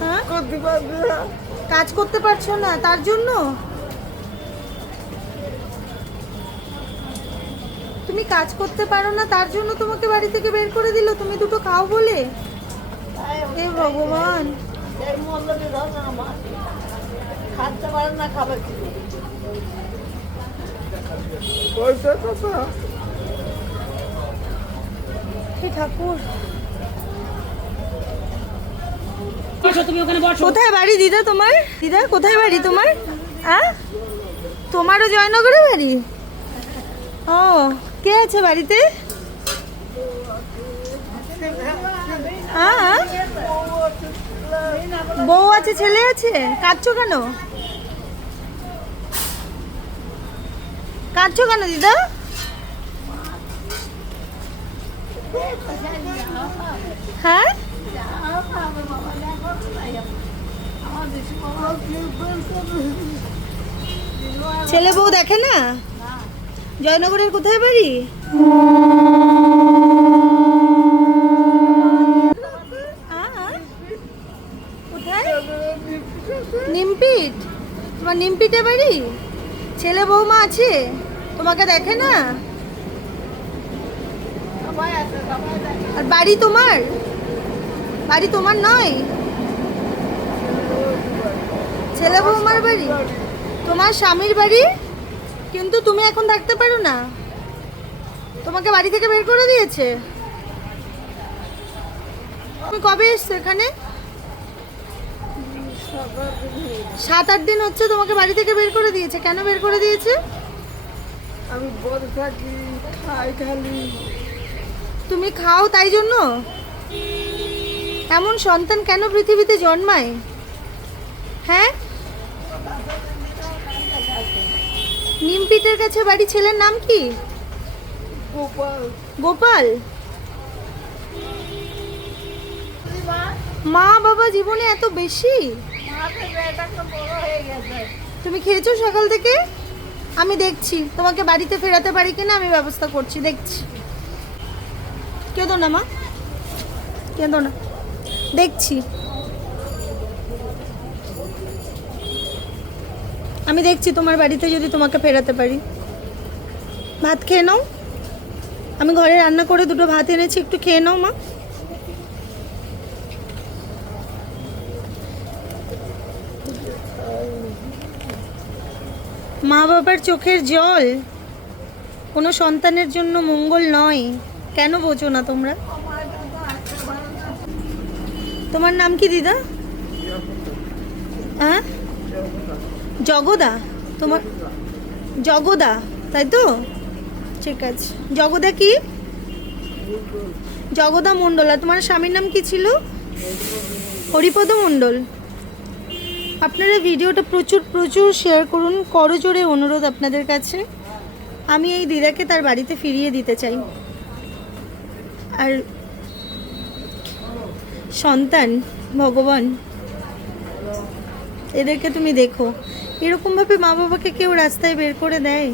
হ্যাঁ, কাজ করতে পারছো না তার জন্য তুমি কাজ করতে পারো না, তার জন্য তোমাকে বাড়ি থেকে বের করে দিল তুমি দুটো খাও বলে। হে ভগবান, খাতে পারে না, খাবে কি? হে ঠাকুর। তুমি ওখানে বসো। কোথায় বাড়ি দিদা তোমার? দিদা কোথায় বাড়ি তোমার? হ্যাঁ, তোমারও জয়নগরে বাড়ি? ও, কে আছে বাড়িতে? হ্যাঁ, বউ আছে, ছেলে আছে। কাঁদছো কেন? কাঁদছো কেন দিদা? হ্যাঁ, ছেলে বউ দেখে না? জয়নগরের কোথায় বাড়ি? কোথায়? নিমপিট? তোমার নিমপিটে বাড়ি? ছেলে বৌমা আছে, তোমাকে দেখে না? আর বাড়ি তোমার? বাড়ি তোমার নয়, ছেলে বৌমার বাড়ি, তোমার স্বামীর বাড়ি। কিন্তু তুমি এখন থাকতে পারো না, তোমাকে বাড়ি থেকে বের করে দিয়েছে। তুমি কবে এসছো এখানে? 7-8 দিন হচ্ছে তোমাকে বাড়ি থেকে বের করে দিয়েছে। কেন বের করে দিয়েছে? আমি বড় থাকি, খাই খালি। তুমি খাও তাই জন্য? এমন সন্তান কেন পৃথিবীতে জন্মায়? হ্যাঁ, নিমপিটের কাছে বাড়ি। ছেলের নাম কি? গোপাল। গোপাল। মা বাবা জীবনে এত বেশি? তুমি খেয়েছো সকাল থেকে? আমি দেখছি তোমাকে বাড়িতে ফেরাতে পারি কিনা, আমি ব্যবস্থা করছি, দেখছি। কেঁদো না মা, কেঁদো না, দেখছি। আমি দেখছি তোমার বাড়িতে যদি তোমাকে ফেরাতে পারি। ভাত খেয়ে নাও, আমি ঘরে রান্না করে দুটো ভাত এনেছি, একটু খেয়ে নাও মা। মা বাবার চোখের জল কোনো সন্তানের জন্য মঙ্গল নয়। কেন বোঝো না তোমরা? তোমার নাম কি দিদা? হ্যাঁ, জগদা। তোমার জগদা, তাই তো? ঠিক আছে। জগদা কি? জগদা মণ্ডল। আর তোমার স্বামীর নাম কি ছিল? হরিপদ মণ্ডল। আপনারা ভিডিওটা প্রচুর প্রচুর শেয়ার করুন, করজোড়ে অনুরোধ আপনাদের কাছে। আমি এই দিদাকে তার বাড়িতে ফিরিয়ে দিতে চাই। আর সন্তান, ভগবান, এদেরকে তুমি দেখো, এরকমভাবে মা বাবাকে কেউ রাস্তায় বের করে দেয়?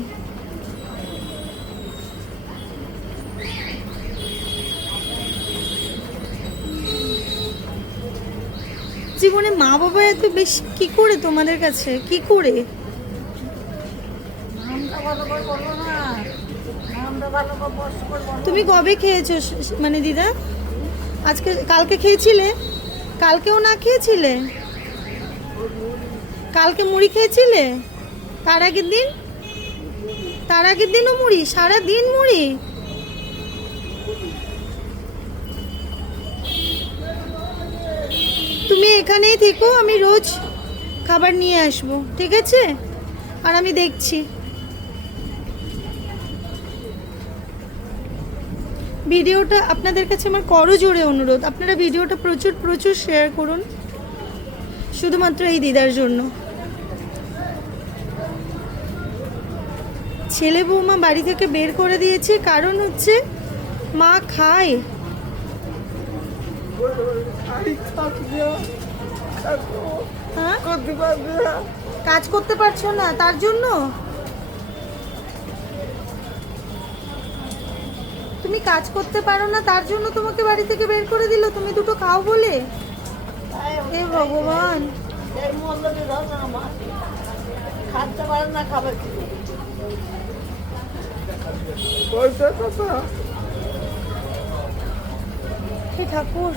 জীবনে মা বাবা এত বেশি কি করে তোমাদের কাছে? কি করে? তুমি কবে খেয়েছো মানে দিদা? আজকে, কালকে খেয়েছিলে? কালকেও না খেয়েছিলে? কালকে মুড়ি খেয়েছিলে? তার আগের দিন? তার আগের দিনও মুড়ি? সারা দিন মুড়ি? তুমি এখানেই থেকো, আমি রোজ খাবার নিয়ে আসবো, ঠিক আছে? আর আমি দেখছি। ভিডিওটা আপনাদের কাছে আমার করজোড়ে অনুরোধ, আপনারা ভিডিওটা প্রচুর প্রচুর শেয়ার করুন, শুধুমাত্র এই দিদার জন্য। ছেলে বৌমা বাড়ি থেকে বের করে দিয়েছে, কারণ হচ্ছে মা খায়। হ্যাঁ, কাজ করতে পারছো না তার জন্য তুমি কাজ করতে পারো না তার জন্য তোমাকে বাড়ি থেকে বের করে দিল তুমি দুটো খাও বলে? হে ভগবান। এই মূল্যটি দাও না আমার, খাচ্ছে পারেন না খাবে কি? পয়সা কথা হে ঠাকুর।